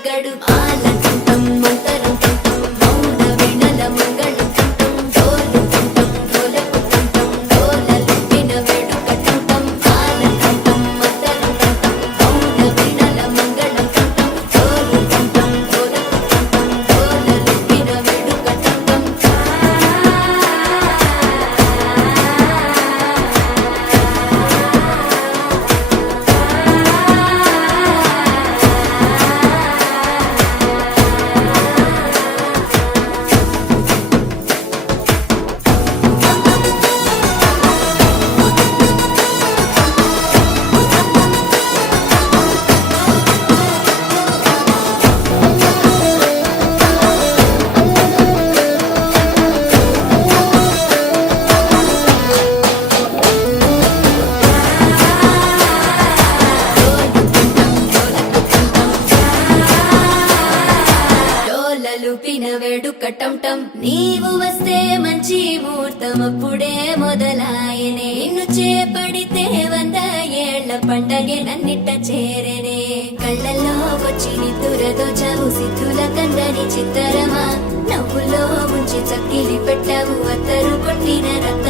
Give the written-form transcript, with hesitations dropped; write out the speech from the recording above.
తగ్గడు ఆనందం మంతరం తంతం మౌన వీణల మంగళం తంతం డోలు తంతం డోలకు తంతం డోలలుపిన వేడుక తంతం ఆనందం మంతరం తంతం మౌన వీణల మంగళం తంతం డోలు తంతం డోలకు తంతం డోలలుపిన వేడుక తంతం డోలలుపిన వేడుక టంటం నీవు వస్తే మంచి ముహూర్తం అప్పుడే మొదలాయనే నిన్ను చేపడితే 100 ఏళ్ల పండగే నన్నిట్ట చేరేనే కళ్ళల్లో వచ్చి నిద్దురతో చావు సిద్ధుల కందని చిత్తరమా నవ్వులో ముంచి చక్కిలి పెట్టావు అత్తరు కొట్టిన రక్త